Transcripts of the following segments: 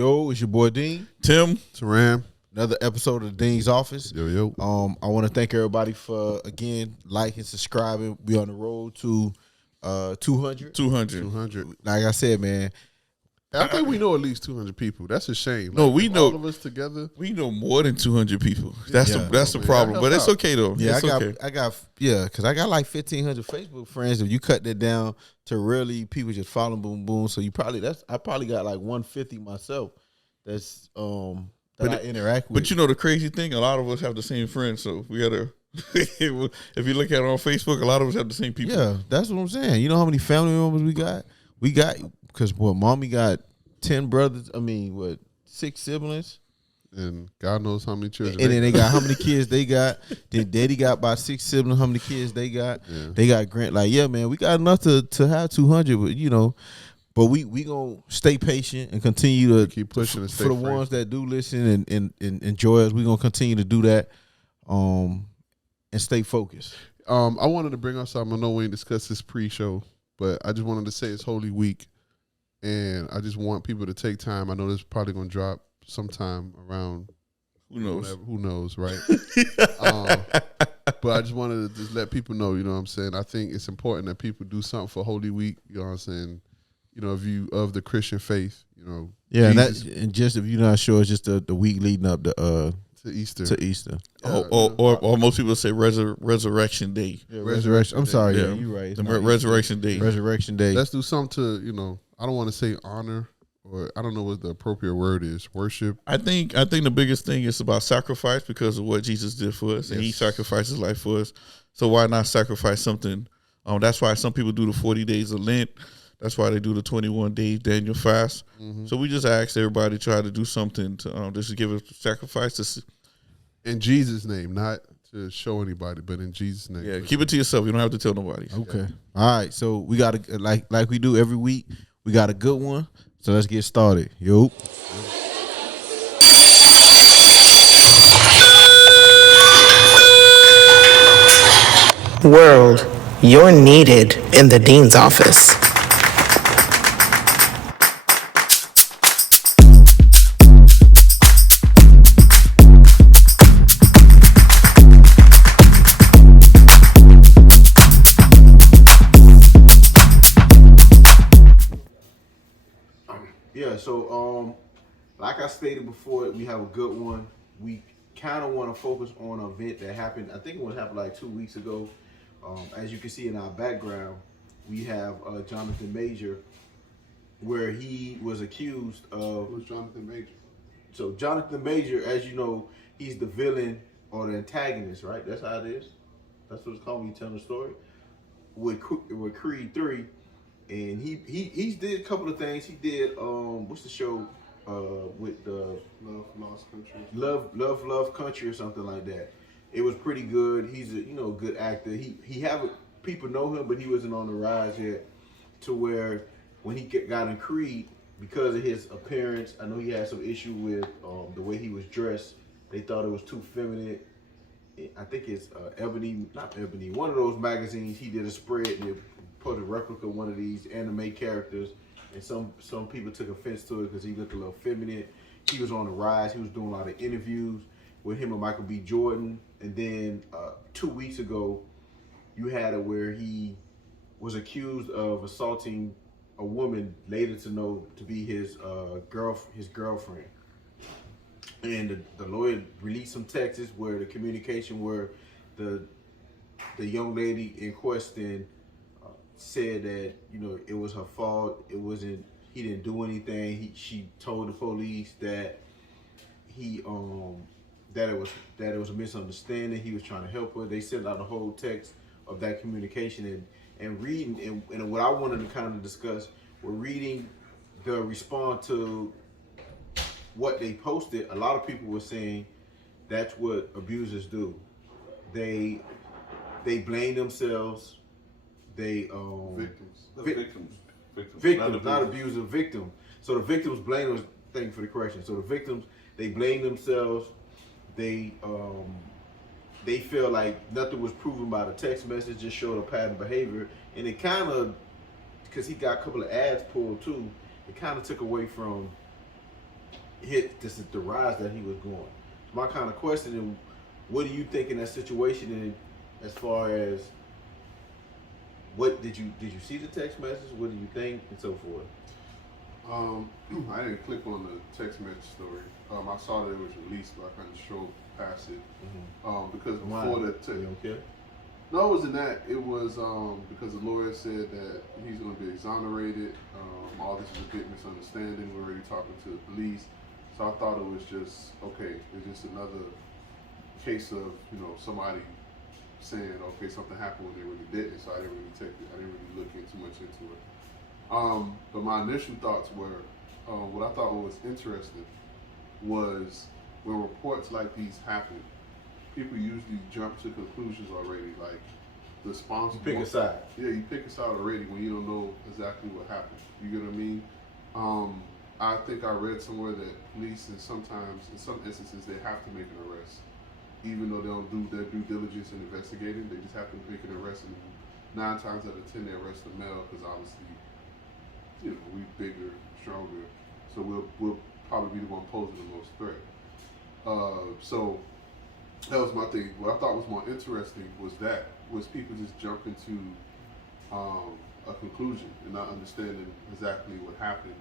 Yo, it's your boy Dean. Tim. Taram. Another episode of the Dean's Office. Yo. I want to thank everybody for, again, liking, subscribing. We on the road to 200. 200. Like I said, man. I think we know at least 200 people. That's a shame. No, we know all of us together. We know more than 200 people. That's the man, problem. But it's okay though. Yeah, it's okay. because I got like 1,500 Facebook friends. If you cut that down to really people just following, boom, boom. So I probably got like 150 myself. That's I interact with. But you know the crazy thing, a lot of us have the same friends, so we gotta. If you look at it on Facebook, a lot of us have the same people. Yeah, that's what I'm saying. You know how many family members we got? We got because mommy got 10 brothers. 6 siblings, and God knows how many children. And then they got how many kids they got. Then daddy got about 6 siblings. How many kids they got? Yeah. They got Grant. Like, yeah, man, we got enough to have 200. But but we gonna stay patient and continue to keep pushing. For the ones that do listen and enjoy us, we gonna continue to do that. And stay focused. I wanted to bring up something. I know we ain't discussed this pre-show, but I just wanted to say it's Holy Week, and I just want people to take time. I know this is probably gonna drop sometime around. Who knows? Who knows, right? But I just wanted to just let people know. You know what I'm saying? I think it's important that people do something for Holy Week. You know what I'm saying? If you of the Christian faith, Yeah, and just if you're not sure, it's just the week leading up to Easter. Or most people say Resurrection Day. Yeah, Resurrection. I'm sorry, yeah, you're right. Resurrection Day. Resurrection Day. Let's do something to, I don't want to say honor, or I don't know what the appropriate word is. Worship. I think the biggest thing is about sacrifice because of what Jesus did for us, and He sacrificed His life for us. So why not sacrifice something? That's why some people do the 40 days of Lent. That's why they do the 21 days Daniel fast. Mm-hmm. So we just ask everybody to try to do something to just give a sacrifice. In Jesus' name, not to show anybody, but in Jesus' name. Yeah, keep it to yourself. You don't have to tell nobody. Okay. All right. So we got to, like we do every week, we got a good one. So let's get started. Yo. World, you're needed in the Dean's office. Yeah, so like I stated before, we have a good one. We kind of want to focus on an event that happened. I think it happened like 2 weeks ago. As you can see in our background, we have Jonathan Major, where he was accused of. Who's Jonathan Major? So Jonathan Major, as you know, he's the villain or the antagonist, right? That's how it is. That's what it's called when you tell the story. With Creed 3. And he did a couple of things. He did what's the show with the Love Country or something like that. It was pretty good. He's a good actor. He haven't people know him, but he wasn't on the rise yet. To where when he got in Creed, because of his appearance, I know he had some issue with the way he was dressed. They thought it was too feminine. I think it's not Ebony. One of those magazines. He did a spread and put a replica of one of these anime characters, and some people took offense to it because he looked a little feminine. He was on the rise. He was doing a lot of interviews with him and Michael B. Jordan. And then 2 weeks ago, you had it where he was accused of assaulting a woman later to know to be his girlfriend. And the lawyer released some texts where the communication where the young lady in question said that it was her fault. It wasn't. He didn't do anything. She told the police that that it was a misunderstanding. He was trying to help her. They sent out a whole text of that communication and reading and what I wanted to kind of discuss. We're reading the response to what they posted. A lot of people were saying that's what abusers do. They blame themselves. They victims, not abusers, victims. So the victims blame them. Thank you for the correction. So the victims, they blame themselves. They feel like nothing was proven by the text message, just showed a pattern behavior, and it kind of, because he got a couple of ads pulled too, it kind of took away from hit the rise that he was going. My kind of question is, what do you think in that situation, and as far as what did you see the text message? What do you think, and so forth? I didn't click on the text message story. I saw that it was released, but I kind of strode past it. Because before You don't care? no, it wasn't that. It was because the lawyer said that he's going to be exonerated. All this is a big misunderstanding. We're already talking to the police. So I thought it was just, okay, it's just another case of, somebody saying, okay, something happened when they really didn't. So I didn't really take it. I didn't really look too much into it. But my initial thoughts were, what I thought was interesting was when reports like these happen, people usually jump to conclusions already, like the sponsor. You pick a side. Yeah, you pick a side already when you don't know exactly what happened. You get what I mean? I think I read somewhere that police, in some instances, they have to make an arrest, even though they don't do their due diligence in investigating. They just have to make an arrest, and 9 times out of 10 they arrest the male because obviously, we bigger, stronger, so we'll probably be the one posing the most threat. So that was my thing. What I thought was more interesting was people just jumping to a conclusion and not understanding exactly what happened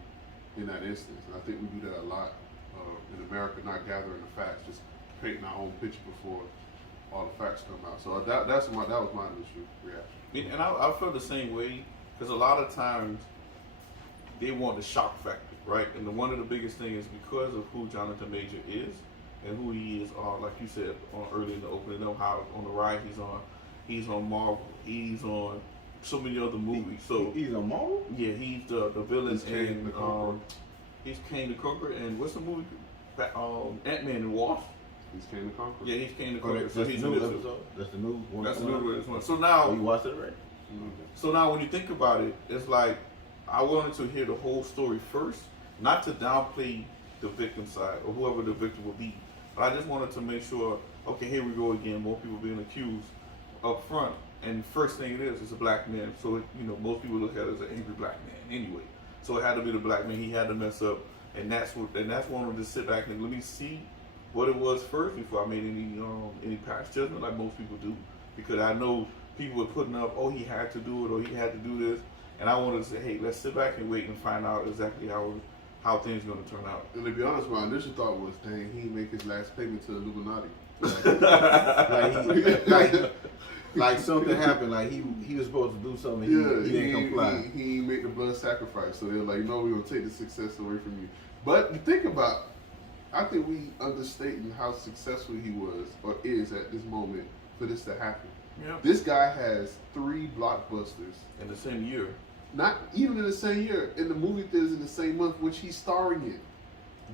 in that instance. And I think we do that a lot in America, not gathering the facts, just painting our own picture before all the facts come out. So that was my initial reaction. And I feel the same way, because a lot of times they want the shock factor, right? And one of the biggest things is because of who Jonathan Major is and who he is, like you said earlier in the opening, how on the rise he's on Marvel, he's on so many other movies. So he's on Marvel? Yeah, he's the villain in He's Kane the Conqueror, and what's the movie? Ant-Man and Wasp. He's Kane the Conqueror. Yeah, he's Kane the Conqueror. So he's new episode. That's the new one. That's the new one. So now you watched it already? So now when you think about it, it's like I wanted to hear the whole story first, not to downplay the victim side or whoever the victim will be. But I just wanted to make sure, okay, here we go again, more people being accused up front. And first thing it is a black man. So, most people look at it as an angry black man anyway. So it had to be the black man. He had to mess up. And that's when I wanted to sit back and let me see what it was first before I made any past judgment like most people do. Because I know people were putting up, oh, he had to do it or he had to do this. And I wanted to say, hey, let's sit back and wait and find out exactly how things are going to turn out. And to be honest, my initial thought was, dang, he make his last payment to the Illuminati. Like something happened, like he was supposed to do something, he didn't comply. He made the blood sacrifice, so they're like, no, we're gonna take the success away from you. But you think about, I think we understating how successful he was or is at this moment for this to happen. Yeah. This guy has 3 blockbusters in the same year. Not even in the same year, in the movie theaters in the same month, which he's starring in.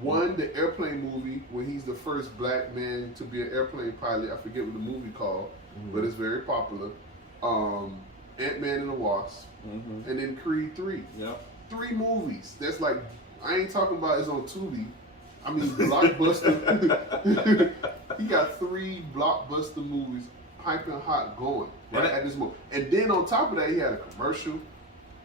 One, the airplane movie, when he's the first black man to be an airplane pilot. I forget what the movie called, but it's very popular. Ant-Man and the Wasp, and then Creed 3. Yep. 3 movies. That's like, I ain't talking about it's on Tubi. I mean, blockbuster. He got 3 blockbuster movies piping hot going at this moment. And then on top of that, he had a commercial.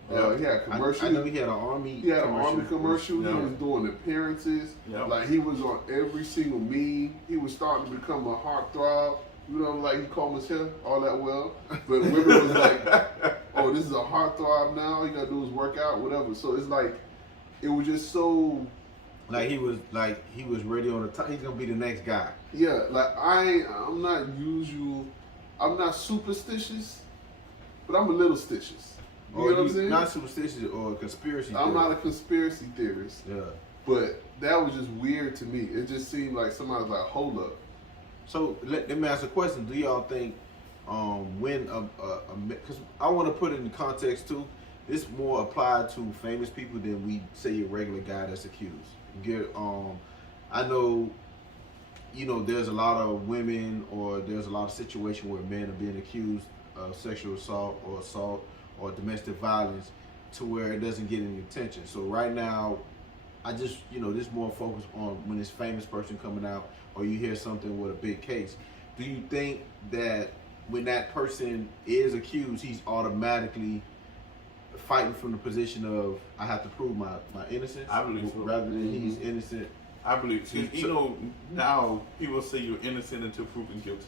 He had a commercial. I know he had an army. He had an army commercial. Yeah. He was doing appearances. Yeah. Like he was on every single meme. He was starting to become a heartthrob. Like he combed his hair all that well. But women was like, "Oh, this is a heartthrob now. He got to do his workout, whatever." So it's like, it was just so. He was ready on the top. He's gonna be the next guy. Yeah, like I'm not superstitious, but I'm a little stitious. You know what I'm saying? Not superstitious or a conspiracy theorist. I'm not a conspiracy theorist. Yeah. But that was just weird to me. It just seemed like somebody was like, hold up. So let me ask a question. Do y'all think when because I want to put it in context too, this more applied to famous people than we say a regular guy that's accused. I know, there's a lot of women or there's a lot of situations where men are being accused of sexual assault or domestic violence to where it doesn't get any attention. So right now, I just, this more focused on when it's famous person coming out or you hear something with a big case. Do you think that when that person is accused, he's automatically fighting from the position of, I have to prove my innocence? I believe so. Rather than he's innocent I believe. Now people say you're innocent until proven guilty.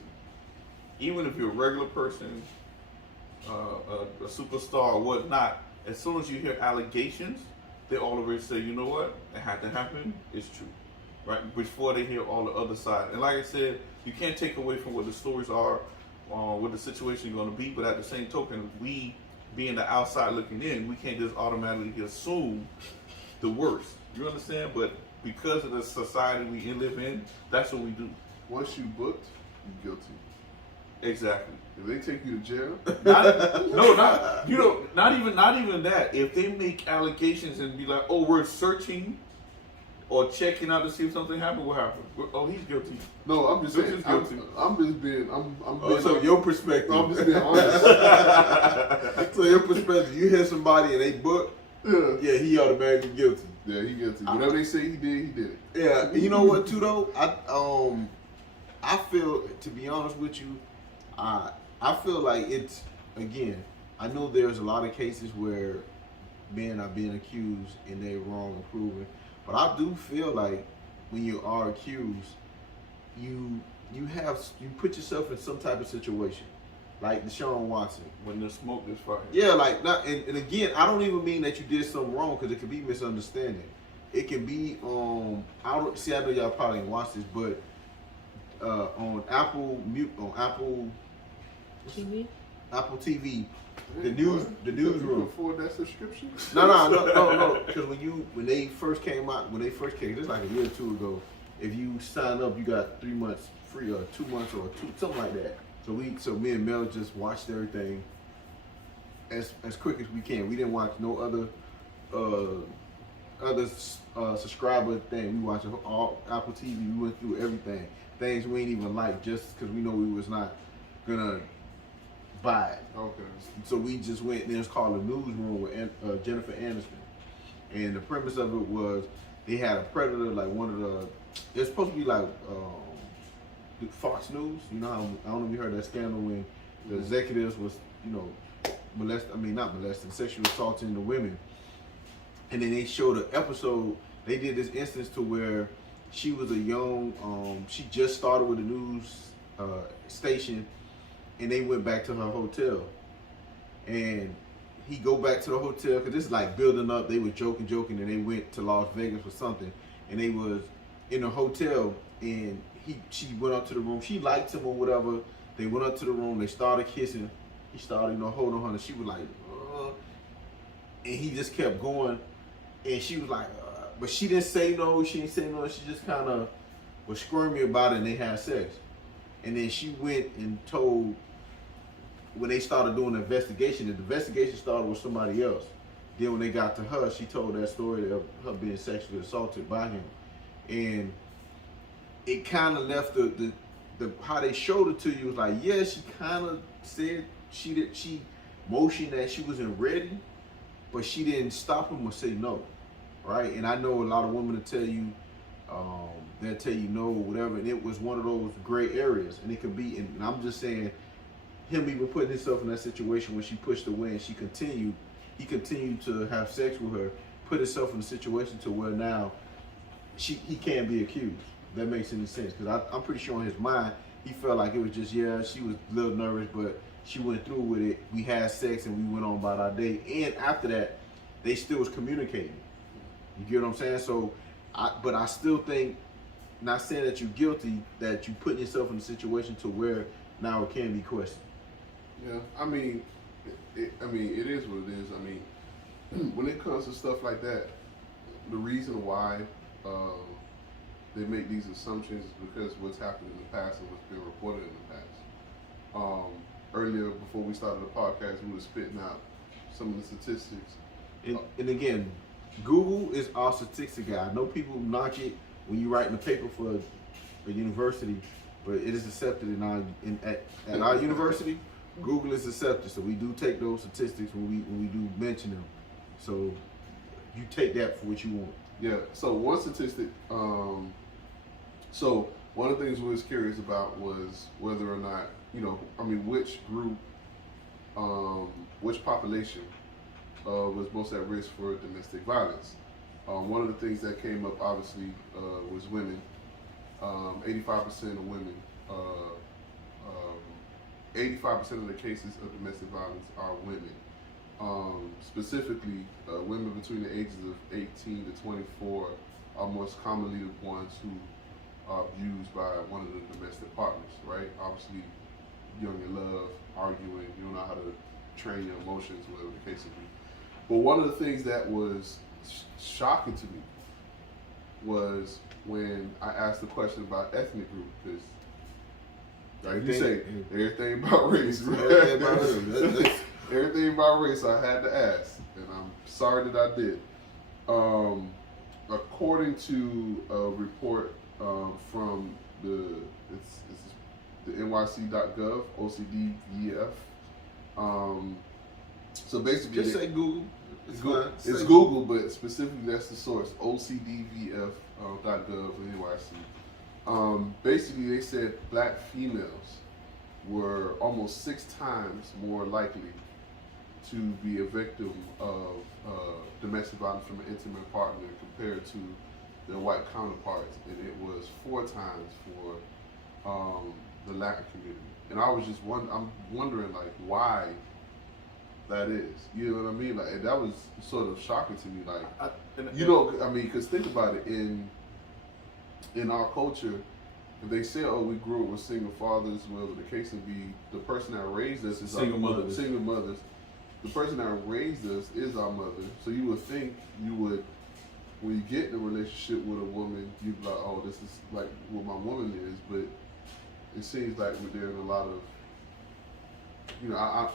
Even if you're a regular person, a superstar or whatnot, as soon as you hear allegations, they already say, you know what, it had to happen, it's true. Right? Before they hear all the other side. And like I said, you can't take away from what the stories are, what the situation is going to be, but at the same token, we, being the outside looking in, we can't just automatically assume the worst. You understand? But because of the society we live in, that's what we do. Once you booked, you're guilty. Exactly. If they take you to jail, not even that. If they make allegations and be like, "Oh, we're searching or checking out to see if something happened," what happened? Oh, he's guilty. No, I'm just saying. Guilty. I'm just being. I'm being. So your perspective. I'm just being honest. So your perspective, you hear somebody and they book, Yeah, he automatically guilty. Yeah, he guilty. Whatever they say he did it. Yeah, you know what too though? I feel, to be honest with you, I feel like it's, again, I know there's a lot of cases where men are being accused and they're wrong and proven, but I do feel like when you are accused, you put yourself in some type of situation, like Deshaun Watson. When the smoke is fire. Yeah, like not, and again, I don't even mean that you did something wrong, because it could be misunderstanding. It can be I know y'all probably ain't watched this, but on Apple TV, the newsroom. You can afford that subscription? No. Because when they first came, just like a year or two ago, if you sign up, you got 3 months free, or 2 months, or something like that. So me and Mel just watched everything as quick as we can. We didn't watch no other subscriber thing. We watched all Apple TV. We went through everything. Things we ain't even like, just because we know we was not gonna buy it. Okay. So we just went, and it's called the Newsroom with Jennifer Aniston. And the premise of it was they had a predator, like one of the, it's supposed to be like Fox News. You know how, I don't know if you heard that scandal when the executives was, not molesting, sexually assaulting the women. And then they showed an episode, they did this instance to where she was a young, she just started with a news station, and they went back to her hotel. And he go back to the hotel, because this is like building up. They were joking, and they went to Las Vegas for something. And they was in a hotel, and she went up to the room. She liked him or whatever. They went up to the room. They started kissing. He started, holding on her. And she was like, and he just kept going. And she was like, but she didn't say no. She didn't say no. She just kind of was squirmy about it, and they had sex. And then she went and told, when they started doing the investigation started with somebody else. Then when they got to her, she told that story of her being sexually assaulted by him. And it kind of left the how they showed it to you was like, yeah, she kind of said she motioned that she wasn't ready, but she didn't stop him or say no, right? And I know a lot of women will tell you, they'll tell you no or whatever, and it was one of those gray areas, and it could be, and I'm just saying, him even putting himself in that situation when she pushed away and he continued to have sex with her, put himself in a situation to where now he can't be accused. If that makes any sense, because I'm pretty sure in his mind, he felt like it was just, yeah, she was a little nervous, but she went through with it. We had sex and we went on about our day. And after that, they still was communicating. You get what I'm saying? So, but I still think, not saying that you're guilty, that you put yourself in a situation to where now it can be questioned. Yeah, I mean, it is what it is. I mean, when it comes to stuff like that, the reason why they make these assumptions is because what's happened in the past and what's been reported in the past. Earlier, before we started the podcast, we were spitting out some of the statistics. And again, Google is our statistic guy. I know people knock it when you write in a paper for a university, but it is accepted at our university. Google is accepted, so we do take those statistics when we do mention them. So you take that for what you want. Yeah. So one statistic. So one of the things we was curious about was whether or not, which group, which population was most at risk for domestic violence. One of the things that came up obviously was women. 85% of women, 85% of the cases of domestic violence are women. Specifically, women between the ages of 18 to 24 are most commonly the ones who are abused by one of the domestic partners, right? Obviously, young in love, arguing, you don't know how to train your emotions, whatever the case may be. But one of the things that was shocking to me was when I asked the question about ethnic group, because like you say, everything about race, right? Everything about race I had to ask, and I'm sorry that I did. According to a report from the NYC.gov, OCDVF. So basically, Just say Google. It's Google, but specifically that's the source, OCDVF.gov NYC. Basically, they said black females were almost 6 times more likely to be a victim of domestic violence from an intimate partner compared to their white counterparts, and it was 4 times for the Latin community. And I was just I'm wondering like why that is. You know what I mean? Like, and that was sort of shocking to me. Like, because think about it, in our culture, if they say, "Oh, we grew up with single fathers," whatever the case would be, the person that raised us is single mothers. Single mothers. The person that raised us is our mother. So you would think you would, when you get in a relationship with a woman, you'd be like, "Oh, this is like what my woman is." But it seems like we're in a lot of,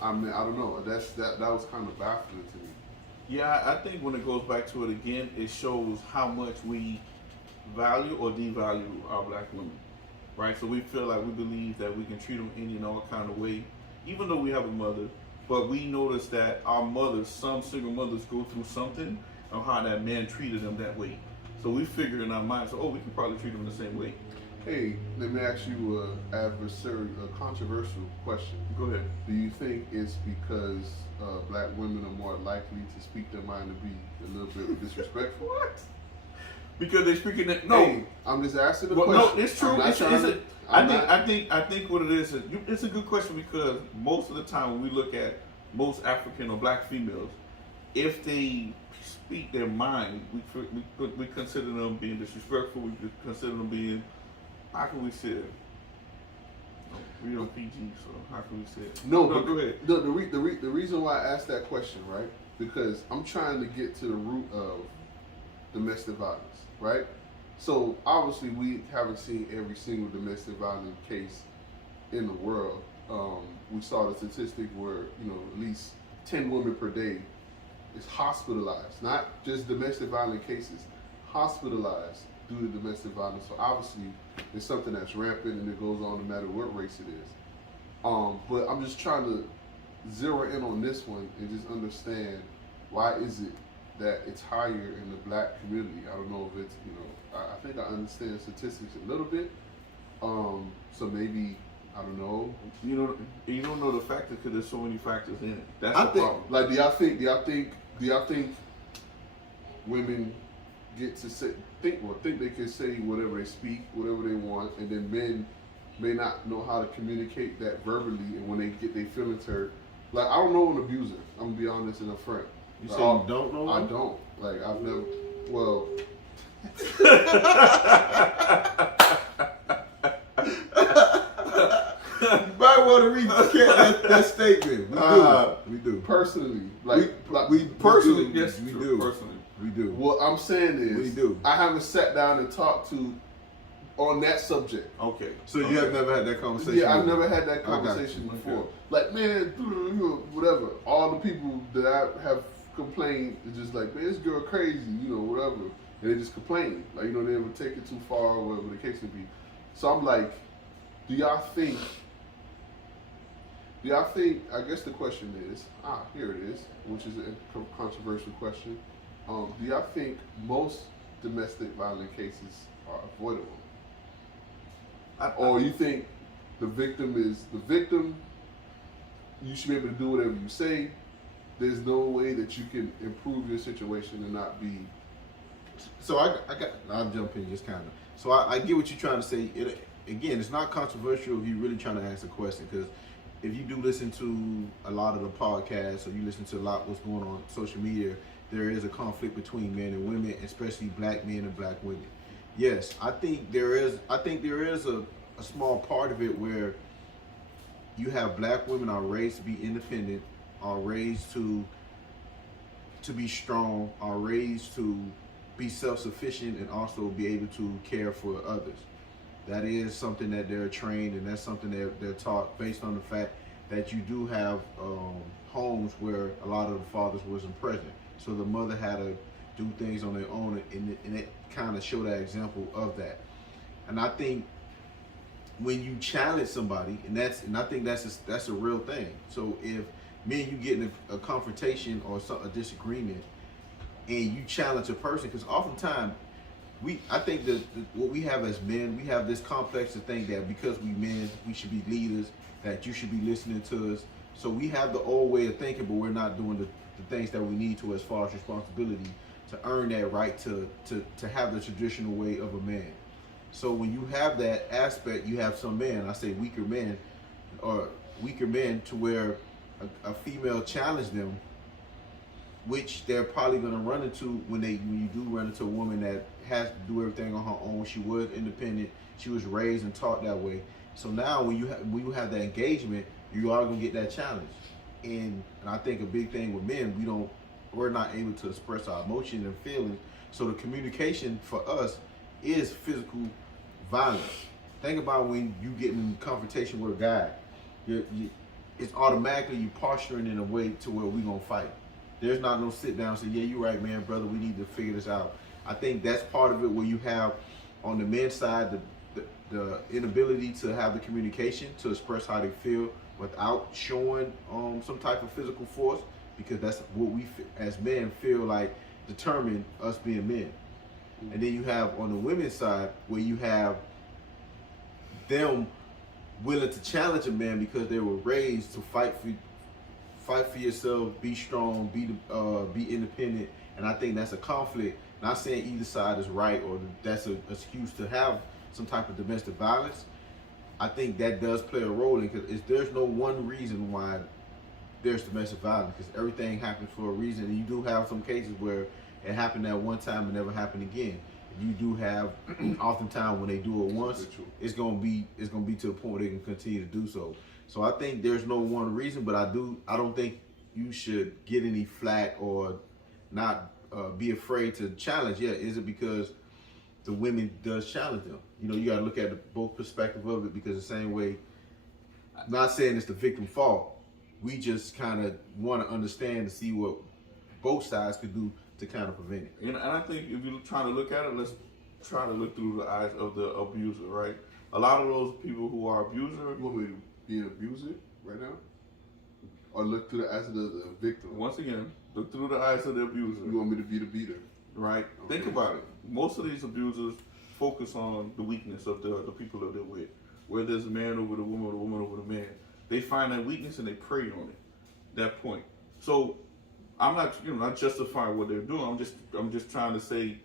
I mean, I don't know. That was kind of baffling to me. Yeah, I think when it goes back to it again, it shows how much we value or devalue our black women, right? So we feel like we believe that we can treat them any and all kind of way, even though we have a mother. But we notice that our mothers, some single mothers, go through something of how that man treated them that way. So we figure in our minds, we can probably treat them the same way. Hey, let me ask you a controversial question. Go ahead. Do you think it's because black women are more likely to speak their mind and be a little bit disrespectful? What? Because they speak in that? No, hey, I'm just asking the question. No, it's true. I think what it is, it's a good question because most of the time when we look at most African or black females, if they speak their mind, we consider them being disrespectful. We consider them being, how can we say it? We don't PG, so how can we say it? No, go ahead. The reason why I asked that question, right? Because I'm trying to get to the root of domestic violence, right? So obviously we haven't seen every single domestic violence case in the world. We saw the statistic where at least 10 women per day is hospitalized, not just domestic violence cases, hospitalized due to domestic violence. So obviously it's something that's rampant and it goes on no matter what race it is. But I'm just trying to zero in on this one and just understand why is it that it's higher in the black community. I don't know if it's, I think I understand statistics a little bit. So maybe, I don't know. You don't know the factors because there's so many factors in it. That's the problem. Like, do y'all think women get to think they can say whatever they speak, whatever they want, and then men may not know how to communicate that verbally, and when they get their feelings hurt, like, I don't know an abuser. I'm gonna be honest and upfront. You say you don't know I one? don't. Like, I've never. Well. Might want to recant that statement. We do. Personally, we personally, yes, we true, do. personally. We do. What I'm saying is, We do. I haven't sat down and talked to on that subject. Okay. So you have never had that conversation? Yeah, I've with never me? had that conversation Okay. before. Like, man, whatever. All the people that I have complained is just like, man, this girl crazy, whatever. And they just complain. Like, they would take it too far or whatever the case may be. So I'm like, do y'all think, I guess the question is, here it is, which is a controversial question. Do y'all think most domestic violence cases are avoidable? Or you think the victim is the victim, you should be able to do whatever you say, there's no way that you can improve your situation and not be So I'll jump in just kind of. So I get what you're trying to say. Again, it's not controversial if you're really trying to ask a question, because if you do listen to a lot of the podcasts or you listen to a lot what's going on social media, there is a conflict between men and women, especially black men and black women. Yes, I think there is a small part of it where you have black women are raised to be independent, are raised to be strong, are raised to be self-sufficient, and also be able to care for others. That is something that they're trained, and that's something they're taught based on the fact that you do have homes where a lot of the fathers wasn't present. So the mother had to do things on their own, and it kind of showed that example of that. And I think when you challenge somebody, and I think that's a real thing. So if me and you get in a confrontation or a disagreement, and you challenge a person, because oftentimes I think that what we have as men, we have this complex to think that because we men, we should be leaders, that you should be listening to us. So we have the old way of thinking, but we're not doing the things that we need to as far as responsibility to earn that right to have the traditional way of a man. So when you have that aspect, you have some men, I say weaker men to where a female challenged them, which they're probably going to run into when you do run into a woman that has to do everything on her own. She was independent. She was raised and taught that way. So now when you have that engagement, you are going to get that challenge. And I think a big thing with men, we're not able to express our emotions and feelings. So the communication for us is physical violence. Think about when you get in confrontation with a guy, it's automatically you posturing in a way to where we gonna fight. There's not no sit down and say, yeah, you're right, man, brother, we need to figure this out. I think that's part of it, where you have on the men's side the inability to have the communication to express how they feel without showing some type of physical force, because that's what we as men feel like determine us being men. And then you have on the women's side where you have them willing to challenge a man because they were raised to fight for yourself, be strong, be independent. And I think that's a conflict. Not saying either side is right or that's an excuse to have some type of domestic violence. I think that does play a role in, because there's no one reason why there's domestic violence, because everything happens for a reason. And you do have some cases where it happened at one time and never happened again. You do have oftentimes when they do it once, it's gonna be to a point where they can continue to do so. So I think there's no one reason, but I don't think you should get any flack or not be afraid to challenge. Yeah, is it because the women does challenge them? You know, you gotta look at both perspective of it, because the same way, I'm not saying it's the victim's fault. We just kind of want to understand to see what both sides could do to kind of prevent it. And I think if you're trying to look at it, let's try to look through the eyes of the abuser, right? A lot of those people who are abusers. You want me to be an abuser right now? Or look through the eyes of the victim? Once again, look through the eyes of the abuser. You want me to be the beater? Right? Okay. Think about it. Most of these abusers focus on the weakness of the people that they're with. Whether it's a man over the woman or the woman over the man. They find that weakness and they prey on it. That point. So I'm not justifying what they're doing. I'm just trying to say,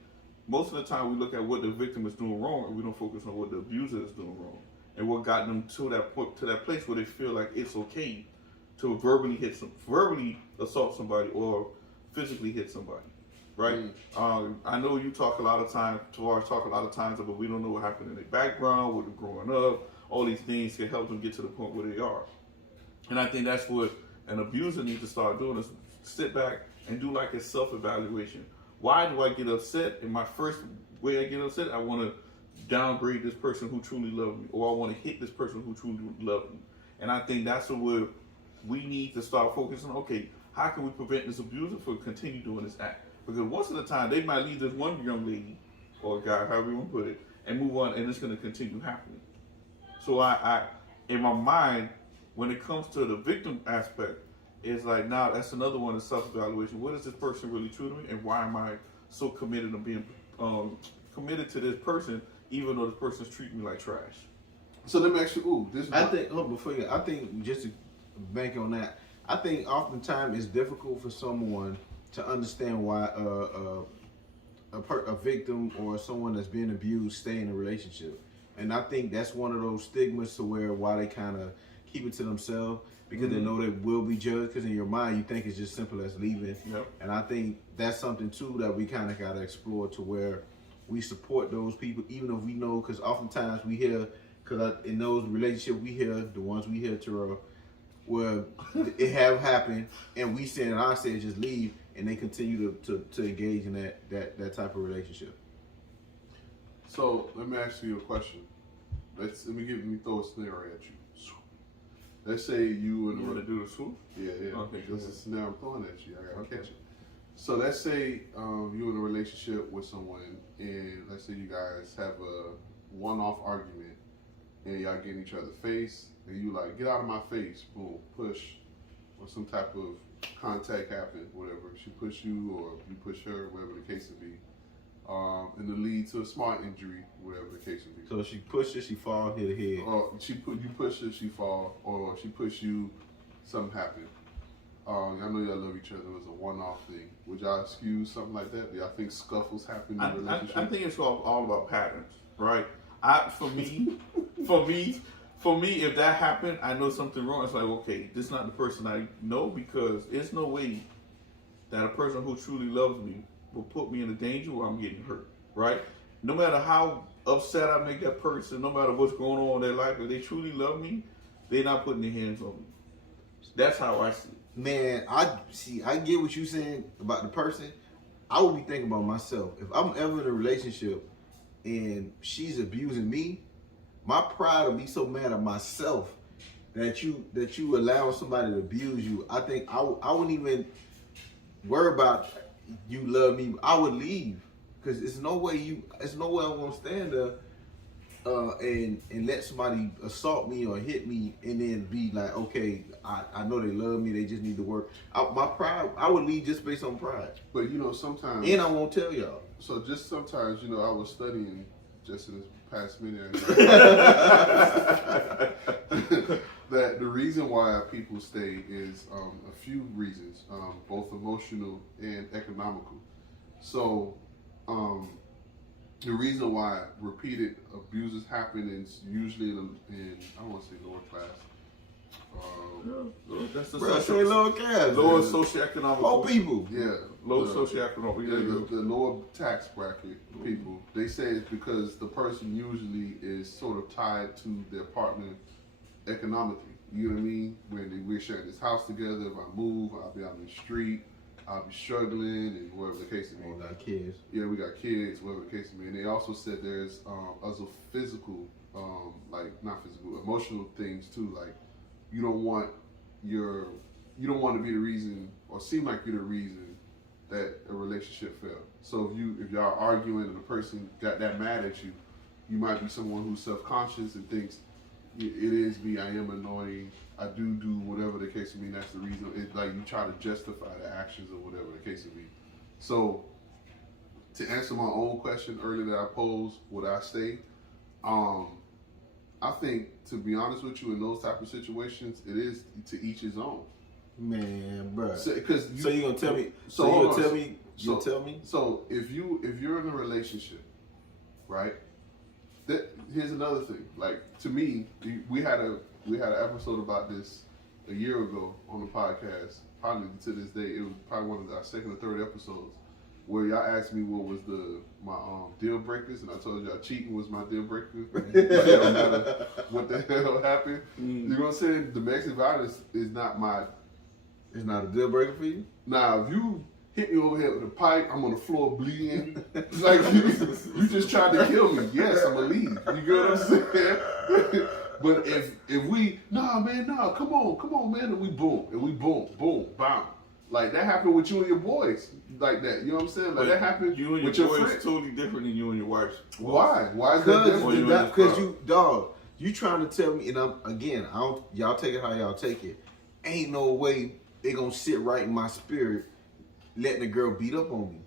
most of the time we look at what the victim is doing wrong, and we don't focus on what the abuser is doing wrong, and what got them to that point, to that place where they feel like it's okay to verbally assault somebody or physically hit somebody, right? I know you talk a lot of times, but we don't know what happened in their background, what they're growing up. All these things can help them get to the point where they are, and I think that's what an abuser needs to start doing, is sit back and do like a self-evaluation. Why do I get upset? And my first way I get upset, I want to downgrade this person who truly loves me, or I want to hit this person who truly loves me. And I think that's what we need to start focusing on. Okay, how can we prevent this abuser from continue doing this act? Because once at a time, they might leave this one young lady or guy, however you want to put it, and move on, and it's going to continue happening. So I in my mind, when it comes to the victim aspect, it's like, now that's another one of self-evaluation. What is this person really true to me, and why am I so committed to being committed to this person, even though this person's treating me like trash? So let me ask you, I think just to bank on that, I think oftentimes it's difficult for someone to understand why a victim or someone that's being abused stay in a relationship. And I think that's one of those stigmas to why they kind of keep it to themselves, because they know they will be judged, because in your mind you think it's just simple as leaving. Yep. And I think that's something too that we kind of got to explore, to where we support those people, even if we know, because oftentimes we hear, because in those relationships we hear, the ones we hear, Terrell, where it have happened and we said, and I said just leave, and they continue to engage in that type of relationship. So let me ask you a question. Let me throw a scenario at you. Let's say you and You want to do the swoop? yeah. Okay, go This ahead. is a scenario I'm throwing at you. I gotta catch it. So let's say you're in a relationship with someone, and let's say you guys have a one-off argument, and y'all get in each other's face, and you like, get out of my face, boom, push, or some type of contact happened, whatever. She pushed you, or you push her, whatever the case may be, and it leads to a smart injury, whatever the case may be. So she pushes, she fall, hit her head. Or you push her, she fall, or she push you, something happened. I know y'all love each other. It was a one-off thing. Would y'all excuse something like that? Do y'all think scuffles happen in a relationship? I think it's all about patterns, right? For me, if that happened, I know something wrong. It's like, okay, this is not the person I know, because there's no way that a person who truly loves me will put me in a danger where I'm getting hurt, right? No matter how upset I make that person, no matter what's going on in their life, if they truly love me, they're not putting their hands on me. That's how I see it. Man, I get what you're saying about the person. I would be thinking about myself. If I'm ever in a relationship and she's abusing me, my pride will be so mad at myself that you allow somebody to abuse you. I think I wouldn't even worry about you love me. I would leave, because it's no way I'm gonna stand there and let somebody assault me or hit me and then be like, okay, I know they love me, they just need to work. My pride, I would leave just based on pride. But sometimes, And I won't tell y'all. So just sometimes, I was studying just in this past minute that the reason why people stay is a few reasons, both emotional and economical. So the reason why repeated abuses happen is usually in I don't want to say lower class. That's the Bro, say lower class. lower socioeconomic. All people. Yeah, Low socioeconomic. the lower tax bracket people. They say it's because the person usually is sort of tied to their partner economically. You know what I mean? When we're sharing this house together, if I move, I'll be out in the street, I'll be struggling, and whatever the case may be. We got kids. Yeah, we got kids, whatever the case may be. And they also said there's other physical, not physical, emotional things too. Like you don't want to be the reason or seem like you're the reason that a relationship failed. So if y'all arguing and the person got that mad at you, you might be someone who's self-conscious and thinks it is me, I am annoying, I do whatever the case may be. That's the reason. It's like you try to justify the actions or whatever the case may be. So to answer my own question earlier that I posed, would I stay? I think, to be honest with you, in those type of situations, it is to each his own. Man, bro. So you gonna tell me? So you hold gonna on. tell me? You tell me? So if you're in a relationship, right? Here's another thing. Like to me, we had an episode about this a year ago on the podcast. Probably to this day, it was probably one of our second or third episodes where y'all asked me what was my deal breakers, and I told y'all cheating was my deal breaker. It don't matter what the hell happened. You know what I'm saying? Domestic violence is not my. It's not a deal breaker for you? Now, if you hit me over here with a pipe, I'm on the floor bleeding. Like you just tried to kill me. Yes, I'm gonna leave. You get what I'm saying? But if we, come on, man, and we boom, bam. Like that happened with you and your boys, like that. You know what I'm saying? Like that happened you and with your your boys friends. totally different than you and your wife. Why? Why is that different? Because you trying to tell me, and y'all take it how y'all take it. Ain't no way they gonna sit right in my spirit, letting a girl beat up on me.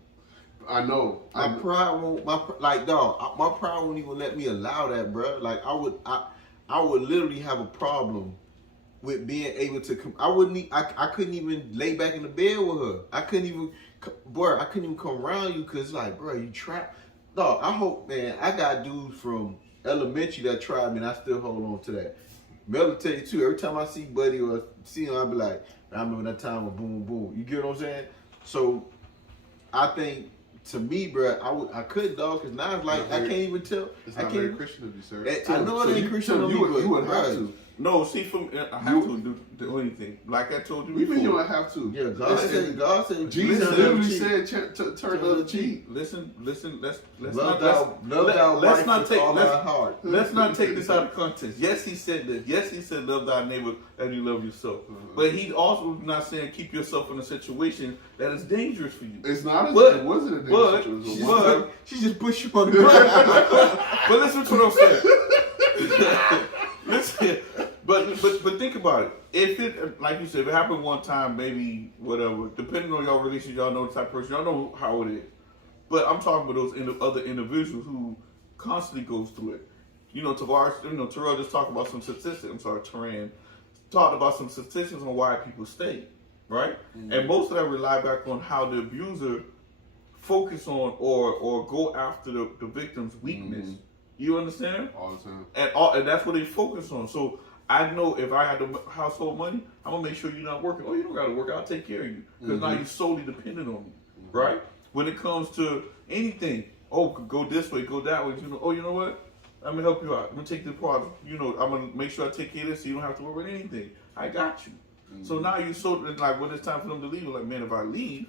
I know. My pride won't. My pride won't even let me allow that, bro. Like I would literally have a problem with being able to. I couldn't even lay back in the bed with her. I couldn't even, boy, I couldn't even come around you because like, bro, you trapped. Dog, I hope, man, I got dudes from elementary that tried me, and I still hold on to that. Mel tell you too. Every time I see Buddy or see him, I be like, I remember that time with Boom Boom. You get what I'm saying? So I think, to me, bro, I couldn't, dog, because now it's like I can't even tell. It's I not can't. very Christian of you, sir. I know it ain't Christian of me, but you would have to. No, see, I have to do anything. Like I told you before. Even you don't have to. Yeah, God said, Jesus listen, literally said, turn the other cheek. Listen. Let's not take this out of context. Yes, he said this. Yes, he said love thy neighbor as you love yourself. But he also not saying keep yourself in a situation that is dangerous for you. It's not. It wasn't a dangerous situation. But she just pushed you on the ground. But listen to what I'm saying. Listen, but think about it. If it, like you said, if it happened one time, maybe whatever. Depending on y'all relationship, y'all know the type of person. Y'all know how it is. But I'm talking about those other individuals who constantly goes through it. You know, Terrell just talked about some statistics. I'm sorry, Teran talked about some statistics on why people stay, right? Mm-hmm. And most of that rely back on how the abuser focus on or go after the victim's weakness. Mm-hmm. You understand? All the time. And that's what they focus on. So I know if I had the household money, I'm going to make sure you're not working. Oh, you don't got to work. I'll take care of you. Because now you're solely dependent on me, right? When it comes to anything, go this way, go that way. You know what? I'm going to help you out. I'm going to take this part. I'm going to make sure I take care of this so you don't have to worry about anything. I got you. Mm-hmm. So now you're so, like, when it's time for them to leave, you're like, man, if I leave,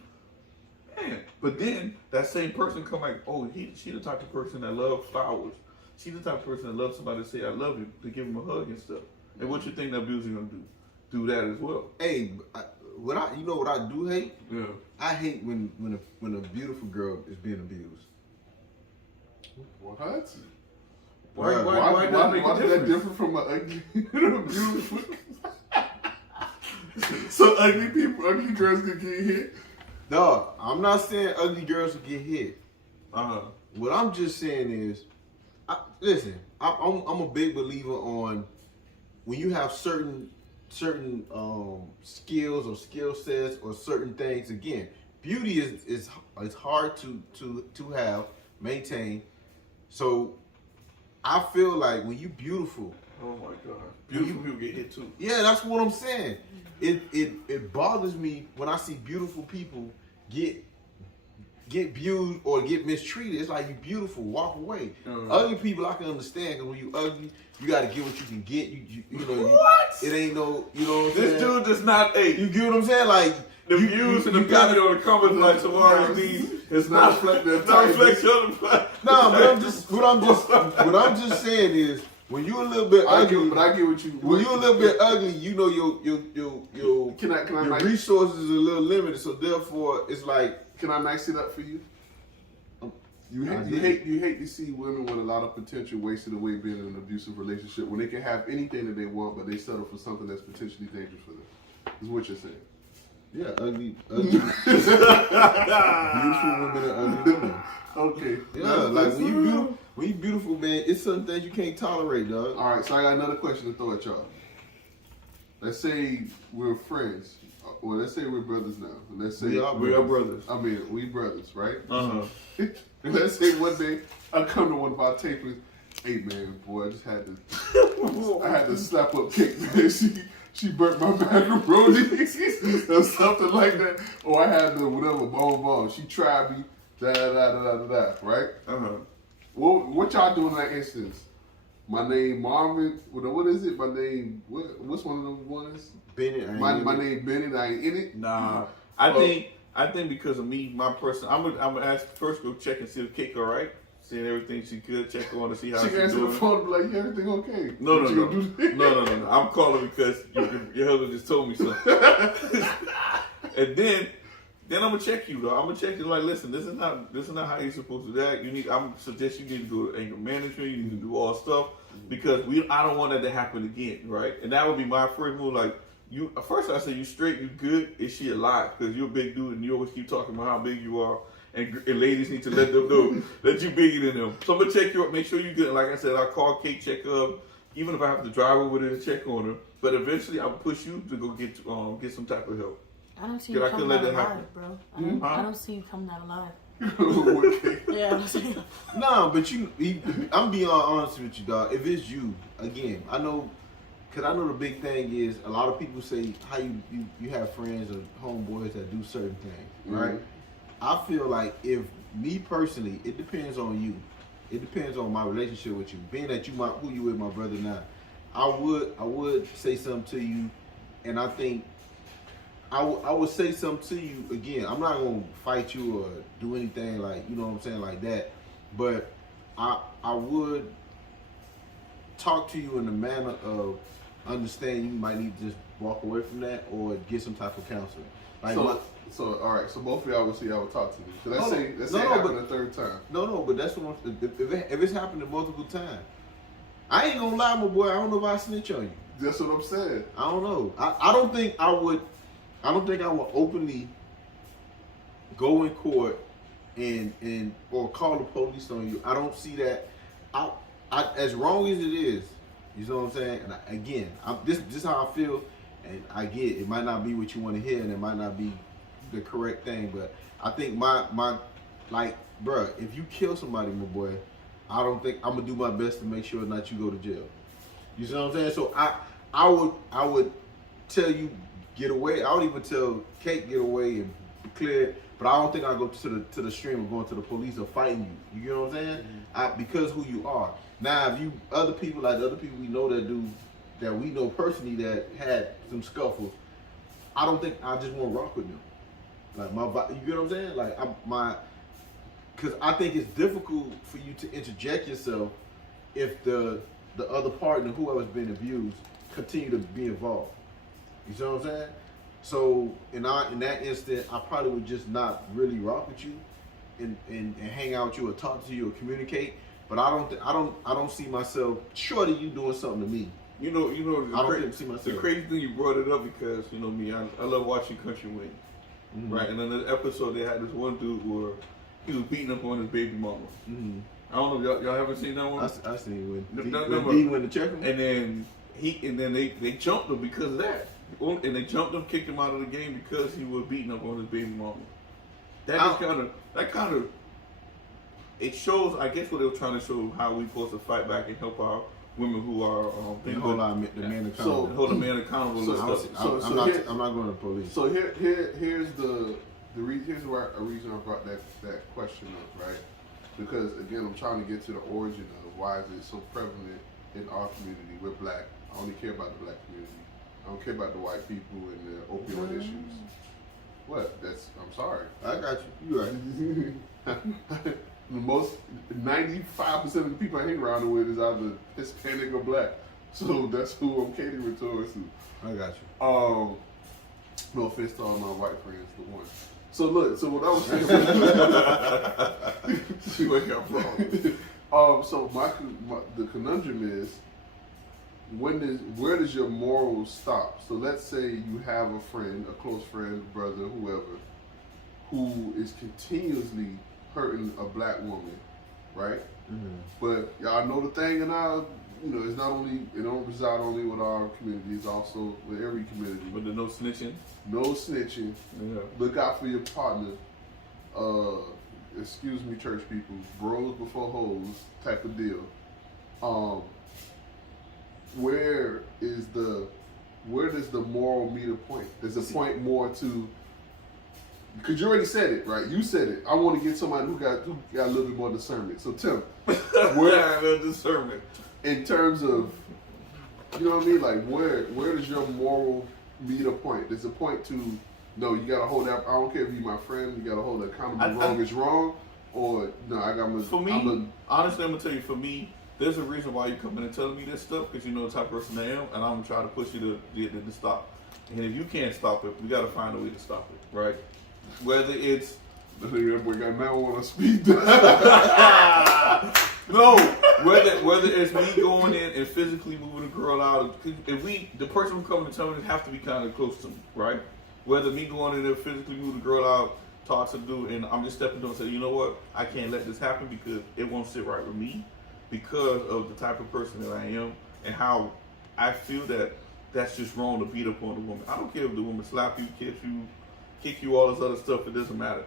man. But then that same person come like, oh, she the type of person that loves flowers. She's the type of person that loves somebody to say I love you, to give him a hug and stuff. And what you think the abuser gonna do? Do that as well. Hey, you know what I do hate? Yeah. I hate when a beautiful girl is being abused. What? Why is that different from an ugly beautiful? So ugly girls can get hit? Dog, I'm not saying ugly girls will get hit. Uh-huh. What I'm just saying is, listen, I'm a big believer on when you have certain skills or skill sets or certain things. Again, beauty is hard to have, maintain. So I feel like when you beautiful, oh my God, beautiful people get hit too. Yeah, that's what I'm saying. It bothers me when I see beautiful people get abused or get mistreated. It's like, you beautiful, walk away. Ugly people I can understand, because when you ugly, you got to get what you can get. You know what? It ain't no, you know what I'm saying? This dude does not. Hey, you get what I'm saying? Like the views and the beauty on the comments like tomorrow's these. It's not reflecting on the No, but what I'm just saying is, when you a little bit ugly, but I get what you. When you a little bit ugly, you know your resources are a little limited. So therefore, it's like. Can I nice it up for you? You hate to see women with a lot of potential wasted away being in an abusive relationship when they can have anything that they want, but they settle for something that's potentially dangerous for them. Is what you're saying? Yeah, ugly. Beautiful women and ugly women. Okay. Yeah, like when you beautiful, man, it's some things you can't tolerate, dog. All right, so I got another question to throw at y'all. Let's say we're friends. Well, let's say we're brothers now. Let's say we are brothers. I mean, we brothers, right? Uh-huh. Let's say one day I come to one of our tapers. Hey man, boy, I had to slap up Kate, man. She burnt my macaroni or something like that. Or I had the whatever bone. She tried me, right? Uh-huh. What y'all doing in that instance? My name Marvin. What is it? My name. What's one of them ones? Bennett. My name Bennett. I ain't in it. Nah. I think because of me, my person, I'm gonna ask first. Go check and see the cake, all right? Seeing everything she could, check on to see how she's doing. She answered the phone and be like, everything okay? No. I'm calling because your husband just told me something. And then I'm gonna check you though. I'm gonna check you like, listen, this is not how you're supposed to act. I'm suggest you need to go to anger management. You need to do all stuff because I don't want that to happen again, right? And that would be my first move. Like first I say you straight, you good. Is she alive? Because you're a big dude and you always keep talking about how big you are. And ladies need to let them know that you bigger than them. So I'm gonna check you up, make sure you good. Like I said, I call Kate, check her up, even if I have to drive over there to check on her. But eventually, I'll push you to go get some type of help. I don't see Cause you I couldn't coming let out that happen. alive, bro. Hmm? I don't see you coming out alive. Okay. Yeah, I'm saying. No, but I'm being honest with you, dog. If it's you, again, I know, cause I know the big thing is a lot of people say how you have friends or homeboys that do certain things, right? I feel like if me personally, it depends on you. It depends on my relationship with you. Being that who you with my brother now, I would say something to you, and I think I would say something to you again. I'm not gonna fight you or do anything like, you know what I'm saying, like that. But I would talk to you in the manner of understanding you might need to just walk away from that or get some type of counseling. Like so all right. So both of y'all would talk to me. So let's say it no, happened a third time. No, but that's what if it's happening multiple times, I ain't gonna lie, my boy. I don't know if I snitch on you. That's what I'm saying. I don't know. I don't think I would. I don't think I would openly go in court and or call the police on you. I don't see that. I as wrong as it is, you know what I'm saying. And again, this is how I feel, and I get it might not be what you want to hear, and it might not be the correct thing, but I think my like, bruh, if you kill somebody, my boy, I don't think I'm gonna do my best to make sure not you go to jail. You see what I'm saying? So I would tell you get away. I would even tell Kate get away and clear it. But I don't think I'll go to the stream of going to the police or fighting you. You know what I'm saying? Because who you are. Now, if you other people we know that we know personally that had some scuffles, I don't think I just want to rock with them. Like you get what I'm saying? Like because I think it's difficult for you to interject yourself if the other partner, whoever's been abused, continue to be involved. You see what I'm saying? So in that instant, I probably would just not really rock with you and hang out with you or talk to you or communicate. But I don't see myself. Surely you doing something to me. You know. I don't see myself. The crazy thing, you brought it up because you know me. I love watching country win, right? And in the episode, they had this one dude where he was beating up on his baby mama. Mm-hmm. I don't know, y'all haven't seen that one? I seen when D went to check him. And then they jumped him because of that. And they jumped him, kicked him out of the game because he was beating up on his baby mama. That kind of it shows, I guess, what they were trying to show, how we supposed to fight back and help our women who are hold the man accountable. Hold the man accountable. I'm not going to the police. So here's a reason I brought that question up, right? Because again, I'm trying to get to the origin of why is it so prevalent in our community. We're black. I only care about the black community. I don't care about the white people and the opioid issues. What? I'm sorry. I got you. You right. The most 95% of the people I hang around with is either Hispanic or black. So that's who I'm catering towards. I got you. No offense to all my white friends, the one. So look, so what I was saying. See what you're wrong. So the conundrum is, where does your morals stop? So let's say you have a friend, a close friend, brother, whoever, who is continuously hurting a black woman, right? Mm-hmm. But y'all know the thing, and it don't reside only with our community, it's also with every community. But the no snitching. No snitching. Yeah. Look out for your partner. Excuse me, church people. Bros before hoes type of deal. Where does the moral meter point? There's a point more to, because you already said it, right? You said it. I want to get somebody who got a little bit more discernment. So Tim, where discernment in terms of, you know what I mean? Like where does your moral meter point? There's a point to, no, you gotta hold that. I don't care if you're my friend. You gotta hold it accountable. Wrong is wrong, or no, I got my. For me, honestly, I'm gonna tell you. For me, there's a reason why you come in and telling me this stuff, because you know the type of person I am, and I'm gonna try to push you to get it to stop. And if you can't stop it, we gotta find a way to stop it, right? Whether it's that boy got now on a speed. No, whether it's me going in and physically moving a girl out, if the person who coming to tell me have to be kind of close to me, right? Whether me going in there physically moving the girl out, talk to the dude, and I'm just stepping to and say, you know what, I can't let this happen because it won't sit right with me because of the type of person that I am and how I feel that that's just wrong to beat up on the woman. I don't care if the woman slap you, kiss you, kick you, all this other stuff. It doesn't matter.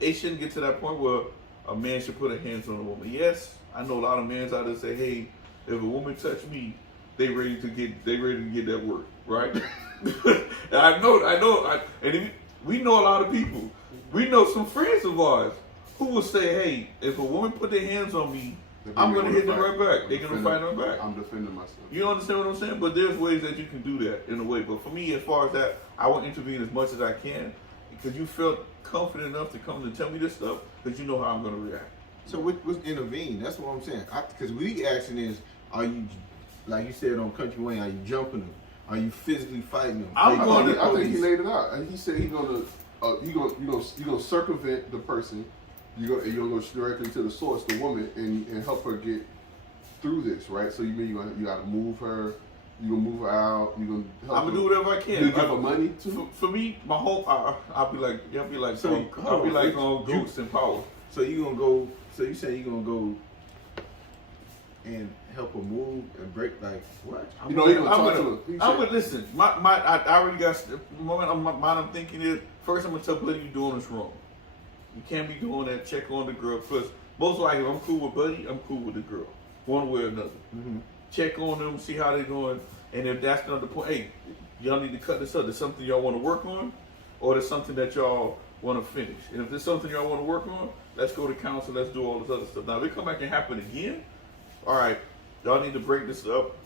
It shouldn't get to that point where a man should put a hands on a woman. Yes, I know a lot of men out there say, hey, if a woman touch me, they ready to get that work, right? And I know, we know a lot of people. We know some friends of ours who will say, hey, if a woman put their hands on me, I'm going to hit them right back. They're going to fight them back. I'm defending myself. You understand what I'm saying? But there's ways that you can do that in a way. But for me, as far as that, I will intervene as much as I can because you felt confident enough to come and tell me this stuff because you know how I'm going to react. So what's intervene? That's what I'm saying. Because we asking is, are you, like you said on Country Lane, are you jumping them? Are you physically fighting them? I think he laid it out. And he said he's gonna circumvent the person. You're gonna go directly to the source, the woman, and help her get through this, right? So you gotta move her. You gonna move her out. You gonna help I'm gonna do whatever I can. You give her money too. For me, my whole I'll be like Goose in Power. So you gonna go? So you say you gonna go and help her move and break like what? You know, I'm gonna listen. I already got the moment. My mind I'm thinking is first I'm gonna tell Buddy you doing this wrong. You can't be doing that. Check on the girl first. Most likely, if I'm cool with Buddy, I'm cool with the girl, one way or another. Mm-hmm. Check on them, see how they're doing, and if that's not the point, hey, y'all need to cut this up. There's something y'all want to work on, or there's something that y'all want to finish. And if there's something y'all want to work on, let's go to council. Let's do all this other stuff. Now, if it come back and happen again, all right, y'all need to break this up.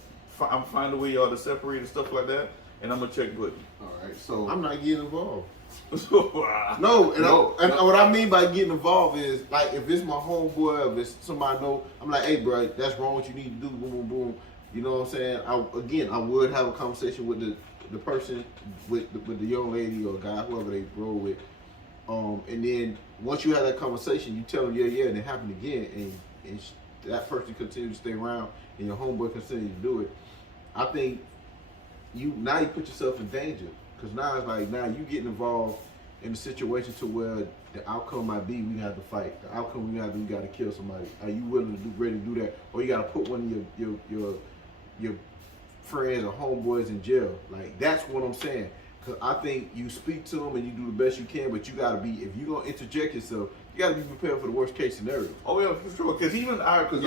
I'm find a way y'all to separate and stuff like that, and I'm gonna check Buddy. All right, so I'm not getting involved. No, and what I mean by getting involved is like if it's my homeboy, if it's somebody I know, I'm like, hey, bro, that's wrong. What you need to do, boom, boom, boom. You know what I'm saying? I would have a conversation with the person, with the young lady or guy, whoever they roll with. And then once you have that conversation, you tell them, yeah, and it happened again, and that person continues to stay around, and your homeboy continues to do it. I think you put yourself in danger. Because now it's like, you getting involved in a situation to where the outcome might be we have to fight. The outcome we got to kill somebody. Are you willing to ready to do that? Or you got to put one of your friends or homeboys in jail? Like, that's what I'm saying. Because I think you speak to them and you do the best you can, but you got to be, if you're going to interject yourself, you got to be prepared for the worst case scenario. Oh, yeah, for sure. Because even I would,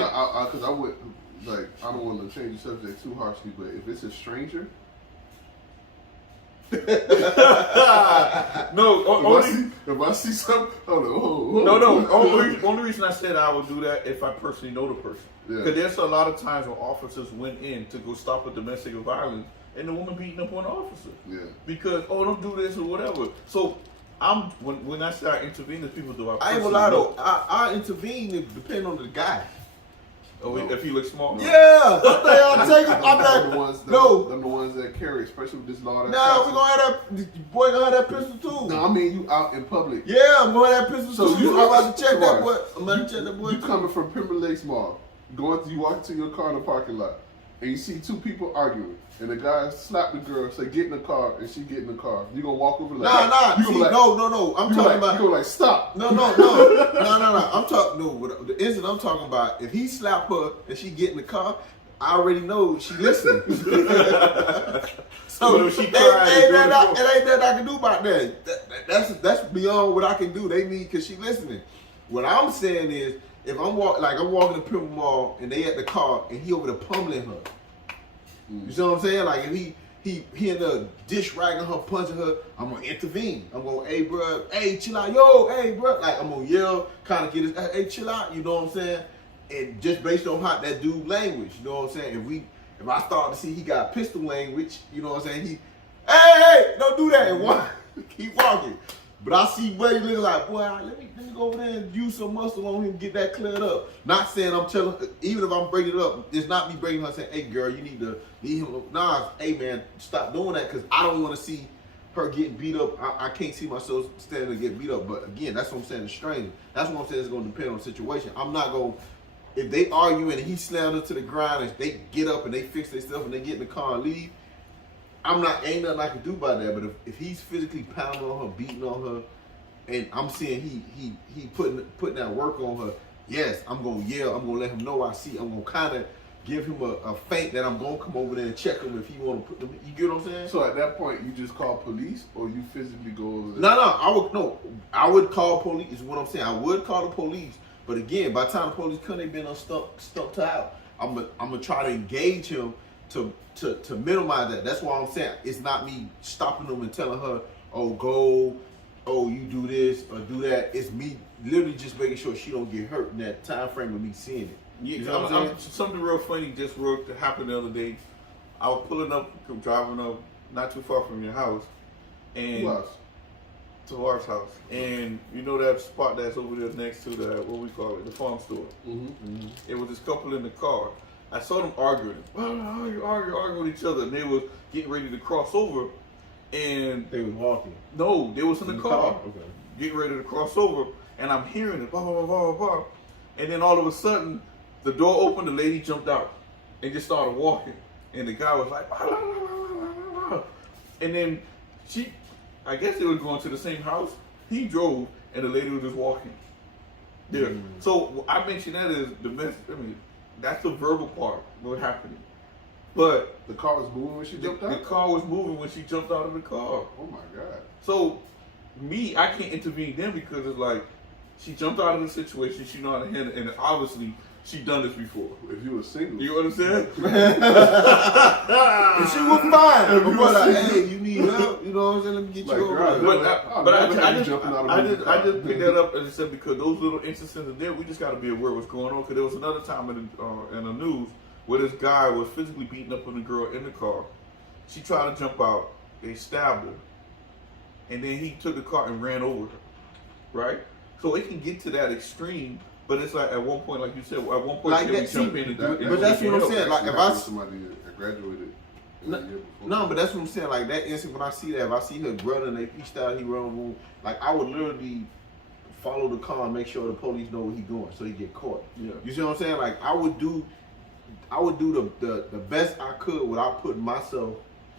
like, I don't want to change the subject too harshly, but if it's a stranger, no, if I see something, only reason I said I would do that if I personally know the person. Because there's a lot of times when officers went in to go stop a domestic violence and the woman beating up on the officer. Yeah. Because, don't do this or whatever. So when I say I intervene, there's people do I ain't gonna lie though, I intervene depending on the guy. Oh, if you look small? Yeah! I'm like, them the ones that carry, especially with this law. Nah, we gonna have that, boy gonna have that pistol too. No, I mean, you out in public. Yeah, I'm gonna have that pistol so too. I'm about to check that boy. I'm about to check that boy. You coming from Pembroke Lakes Mall, you walk to your car in the parking lot, and you see two people arguing, and the guy slap the girl, say get in the car, and she get in the car. You gonna walk over like no. I'm talking about. You go like stop. No. I'm talking the incident I'm talking about. If he slap her and she get in the car, I already know she listening. So she cried, it ain't nothing I can do about that. That's beyond what I can do. They need because she listening. What I'm saying is, if I'm walking to Pembroke Mall and they at the car and he over there pummeling her. You see what I'm saying? Like if he in the dish ragging her, punching her, I'm gonna intervene. I'm gonna, hey bro, hey chill out, hey bro. Like I'm gonna yell, kind of get his, hey chill out. You know what I'm saying? And just based on how that dude language, you know what I'm saying? If I start to see he got pistol language, you know what I'm saying? Hey, don't do that. And keep walking. But I see Buddy looking like, boy, let me go over there and use some muscle on him, get that cleared up. Not saying I'm telling, even if I'm breaking it up, it's not me breaking her saying, hey girl, you need him. Nah, hey man, stop doing that because I don't want to see her getting beat up. I can't see myself standing to get beat up. But again, that's what I'm saying, the stranger. That's what I'm saying, it's going to depend on the situation. I'm not going, if they argue and he slammed her to the ground and they get up and they fix their stuff and they get in the car and leave, ain't nothing I can do about that. But if he's physically pounding on her, beating on her, and I'm seeing he putting that work on her, yes, I'm gonna yell. I'm gonna let him know I see. I'm gonna kind of give him a feint that I'm gonna come over there and check him if he want to put them. You get what I'm saying? So at that point, you just call police, or you physically go over there? No, I would call police. Is what I'm saying. I would call the police, but again, by the time the police come, they been stumped out. I'm gonna try to engage him to minimize that. That's why I'm saying it's not me stopping them and telling her, oh, go, oh, you do this or do that. It's me literally just making sure she don't get hurt in that time frame of me seeing it. Yeah, You know what I'm saying? something real funny just happened the other day. I was pulling up, driving up not too far from your house, and to our house, and you know that spot that's over there next to the what we call it, the farm store. Mm-hmm. It was this couple in the car. I saw them arguing, arguing with each other, and they was getting ready to cross over, and They was walking. no, they was in the car, Okay. getting ready to cross over, and I'm hearing it, blah blah blah blah blah, and then all of a sudden, the door opened, the lady jumped out, and just started walking, and the guy was like, blah, blah, blah, blah, blah. And then I guess they were going to the same house. He drove, and the lady was just walking. Yeah. So I mentioned that as the mess. I mean, that's the verbal part what happening, but The car was moving when she jumped the out? car was moving when she jumped out of the car. Oh my God. So I can't intervene then because it's like she jumped out of the situation. She know how to handle it, and obviously she done this before. If you were single. You understand? And she was fine. But like, hey, you need help? You know what I'm saying? Let me get Like, you over girl, there. But never had you I jumping out of a car. just picked that up and I said because those little instances in there, we just got to be aware of what's going on. Because there was another time in the news where this guy was physically beating up on a girl in the car. She tried to jump out. They stabbed her, and then he took the car and ran over her. Right? So it can get to that extreme. But it's like at one point, like you said, at one point Like she that, jump in and do it. but that's what I'm saying. Like if I somebody that graduated the year before. no, but that's what I'm saying. Like that instant when I see that, if I see her brother and they pieced out, he run room, like I would literally follow the car and make sure the police know where he going so he get caught. Yeah. You see what I'm saying? Like I would do the best I could without putting myself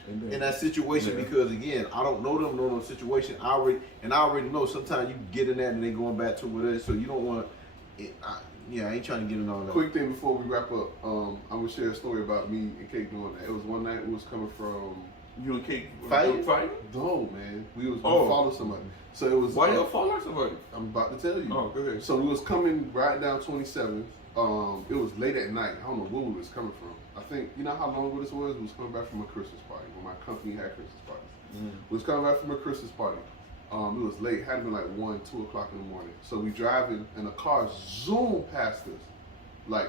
in that situation because again, I don't know them, know the situation. I already know sometimes you get in that and they going back to what it is, so you don't want. I ain't trying to get in all that. Quick thing before we wrap up, I'm gonna share a story about me and Kate doing that. It was one night we was coming from You and Kate Fighting? no man. We followed somebody. So it was Why y'all follow somebody? I'm about to tell you. Oh, go ahead. So we was coming right down 27th. It was late at night. I don't know where we was coming from. I think you know how long ago this was? We was coming back from a Christmas party when my company had Christmas parties. We was coming back from a Christmas party. It was late. It had to be like 1, 2 o'clock in the morning. So we driving and a car zoomed past us, like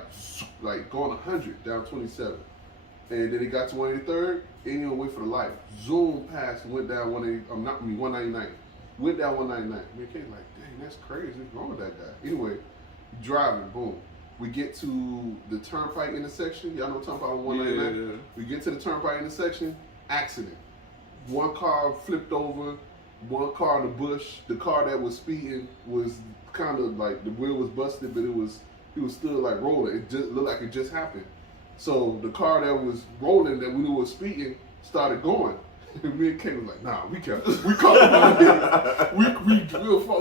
going 100 down 27. And then it got to 183rd, and you wait for the light. Zoomed past, went down 199. Went down 199. Me and Kate like, dang, that's crazy. What's wrong with that guy? Anyway, driving, boom. We get to the turnpike intersection. Y'all know what I'm talking about on 199? Yeah. We get to the turnpike intersection, accident. One car flipped over, one car in the bush. The car that was speeding was kind of like the wheel was busted, but he was still like rolling. It just looked like it just happened. So the car that was rolling that we knew was speeding started going. Me and Kate was like, nah, we caught him. we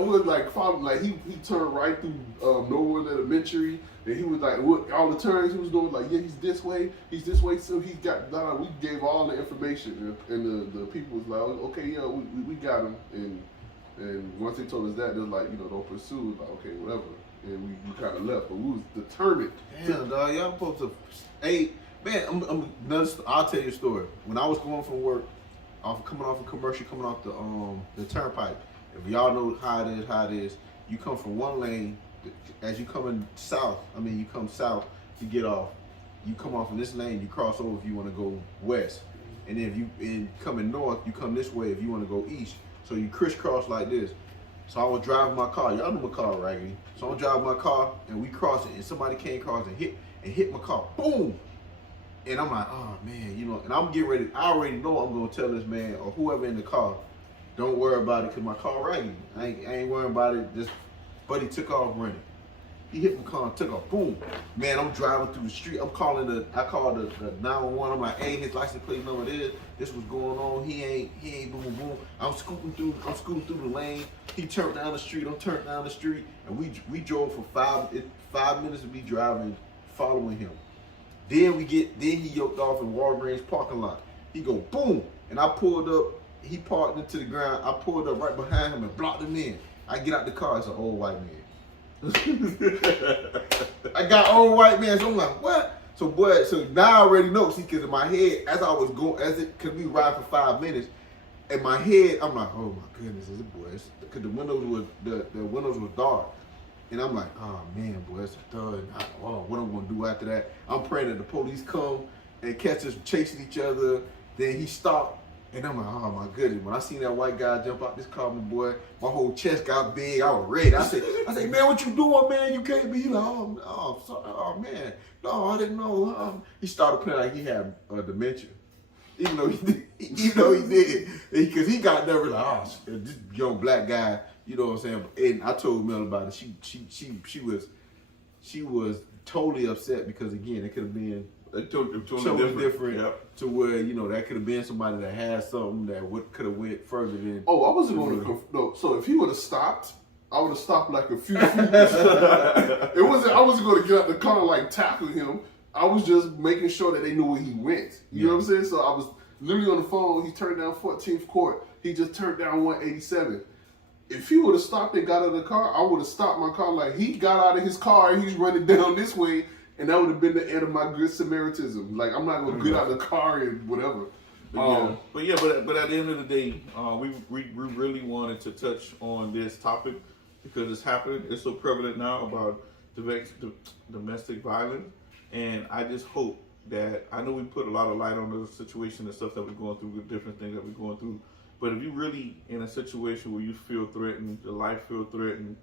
were like following, like he turned right through Norwood Elementary, and he was like, all the turns he was doing, like, yeah, he's this way, so he got, we gave all the information, and the people was like, okay, yeah, we got him, and once they told us that, they was like, don't pursue, like, okay, whatever, and we kind of left, but we was determined. Damn, dog, y'all supposed to. Hey, man, I'll tell you a story. When I was going from work, coming off a commercial, coming off the turnpike. If y'all know how it is, you come from one lane, as you coming south, you come south to get off. You come off in this lane, you cross over if you want to go west. And then if you coming north, you come this way if you want to go east. So you crisscross like this. So I was driving my car. Y'all know my car, raggedy. So I'm driving my car, and we crossed it, and somebody came across and hit my car. Boom! And I'm like, oh man, and I'm getting ready. I already know I'm gonna tell this man or whoever in the car, don't worry about it, cause my car raggedy. I ain't worrying about it. Just, buddy took off running. He hit my car and took off. Boom, man. I'm driving through the street. I called the 911. I'm like, hey, his license plate number is. This was going on. He ain't boom boom. I'm scooting through the lane. He turned down the street. I'm turning down the street, and we drove for 5 minutes of me driving, following him. Then he yoked off in Walgreens parking lot. He go boom, and I pulled up. He parked into the ground. I pulled up right behind him and blocked him in. I get out the car. It's an old white man. I got old white man. So I'm like, what? So now I already know. See, because in my head, as I was going, cause we ride for 5 minutes. In my head, I'm like, oh my goodness, this boy. Because the windows was dark. And I'm like, oh man, boy, it's a thug. What I'm gonna do after that? I'm praying that the police come and catch us chasing each other. Then he stopped, and I'm like, oh my goodness. When I seen that white guy jump out this car, my boy, my whole chest got big. I was ready. I said, man, what you doing, man? You can't be. He like, oh, I'm sorry. Oh man, no, I didn't know. He started playing like he had dementia. Even though he did, because he got nervous like, oh, this young black guy, you know what I'm saying? And I told Mel about it. She was totally upset because again, it could have been totally different yep. To where that could have been somebody that had something that could have went further than. Oh, I wasn't going to. No, so if he would have stopped, I would have stopped like a few feet. I wasn't going to get out the car and like tackle him. I was just making sure that they knew where he went. You know what I'm saying? So I was literally on the phone. He turned down 14th Court. He just turned down 187. If he would have stopped and got out of the car, I would have stopped my car. Like, he got out of his car and he's running down this way, and that would have been the end of my good Samaritism. Like, I'm not going to get out of the car and whatever. But at the end of the day, we really wanted to touch on this topic because it's happening. It's so prevalent now about domestic violence. And I just hope that, I know we put a lot of light on the situation and stuff that we're going through, with different things that we're going through. But if you really in a situation where you feel threatened, your life feels threatened,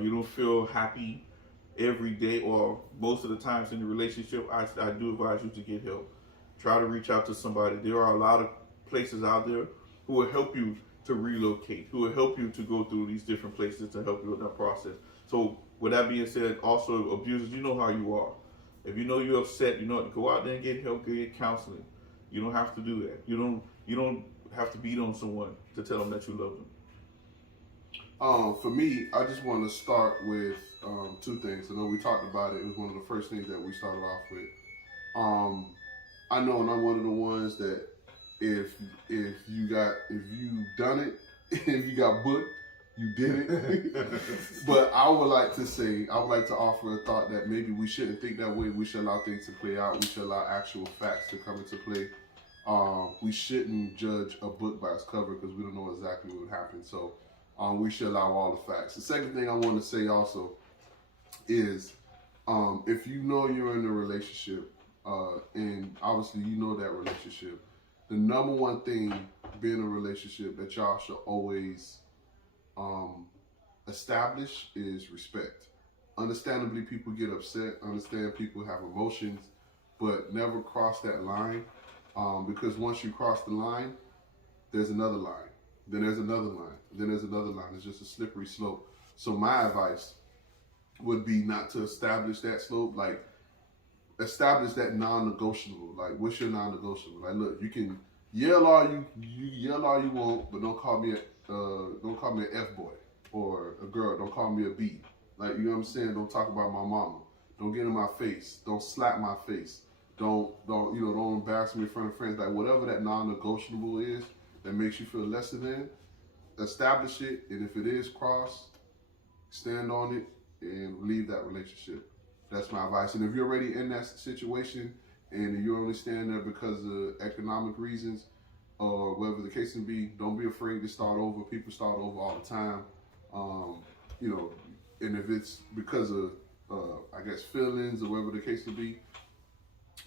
you don't feel happy every day or most of the times in the relationship, I do advise you to get help. Try to reach out to somebody. There are a lot of places out there who will help you to relocate, who will help you to go through these different places to help you with that process. So with that being said, also abusers, you know how you are. If you know you're upset, go out there and get help, get counseling. You don't have to do that. You don't have to beat on someone to tell them that you love them. For me, I just want to start with two things. I know we talked about it. It was one of the first things that we started off with. I know, and I'm one of the ones that if you done it, if you got booked, you did it. But I would like to offer a thought that maybe we shouldn't think that way. We should allow things to play out. We should allow actual facts to come into play. We shouldn't judge a book by its cover because we don't know exactly what would happen. So we should allow all the facts. The second thing I want to say also is if you know you're in a relationship and obviously you know that relationship, the number one thing being in a relationship that y'all should always establish is respect. Understandably, people get upset. Understand people have emotions, but never cross that line because once you cross the line, there's another line. Then there's another line. Then there's another line. It's just a slippery slope. So my advice would be not to establish that slope. Like, establish that non-negotiable. Like, what's your non-negotiable? Like, look, you can yell all you want, but don't call me an F-boy or a girl. Don't call me a B. Like, you know what I'm saying? Don't talk about my mama. Don't get in my face. Don't slap my face. Don't embarrass me in front of friends. Like, whatever that non-negotiable is that makes you feel lesser than, establish it. And if it is crossed, stand on it and leave that relationship. That's my advice. And if you're already in that situation and you're only staying there because of economic reasons, or whatever the case may be, don't be afraid to start over. People start over all the time. And if it's because of, feelings or whatever the case may be,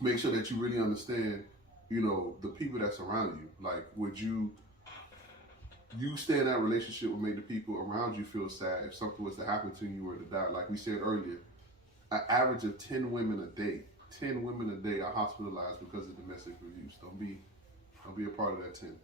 make sure that you really understand, the people that's around you. Like, would you stay in that relationship would make the people around you feel sad if something was to happen to you or to die. Like we said earlier, an average of 10 women a day are hospitalized because of domestic abuse. Don't be a part of that 10.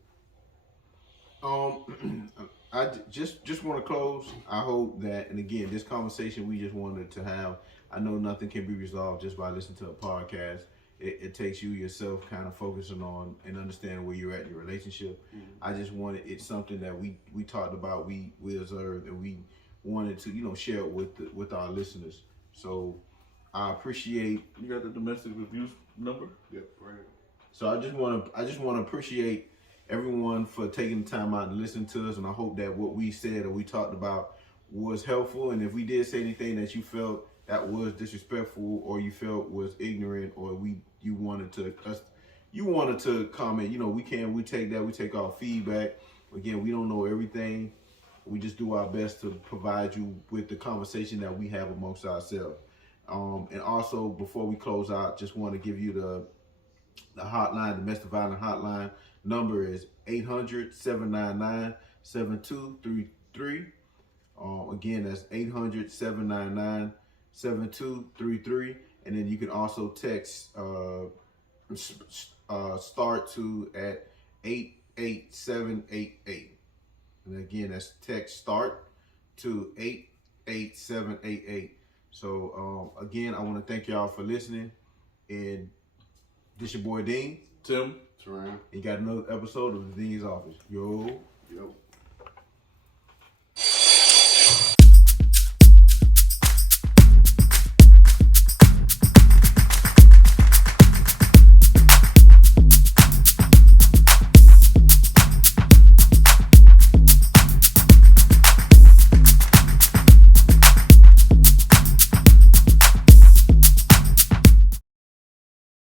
I just want to close. I hope that, and again, this conversation we just wanted to have, I know nothing can be resolved just by listening to a podcast. It takes you yourself kind of focusing on and understanding where you're at in your relationship. Mm-hmm. I just wanted, it's something that we talked about, we observed, and we wanted to, share it with our listeners. So I appreciate. You got the domestic abuse number? Yep, right. So I just want to appreciate everyone for taking the time out and listening to us, and I hope that what we said or we talked about was helpful. And if we did say anything that you felt that was disrespectful or you felt was ignorant or you wanted to comment, we take our feedback. Again, we don't know everything. We just do our best to provide you with the conversation that we have amongst ourselves. And also, before we close out, just want to give you the hotline, domestic violence hotline number is 800-799-7233. Again, that's 800-799-7233. And then you can also text start to at 88788. And again, that's text start to 88788. So again, I want to thank y'all for listening. And this your boy Dean. Tim. Teran. You got another episode of the Dean's Office. Yo. Yep.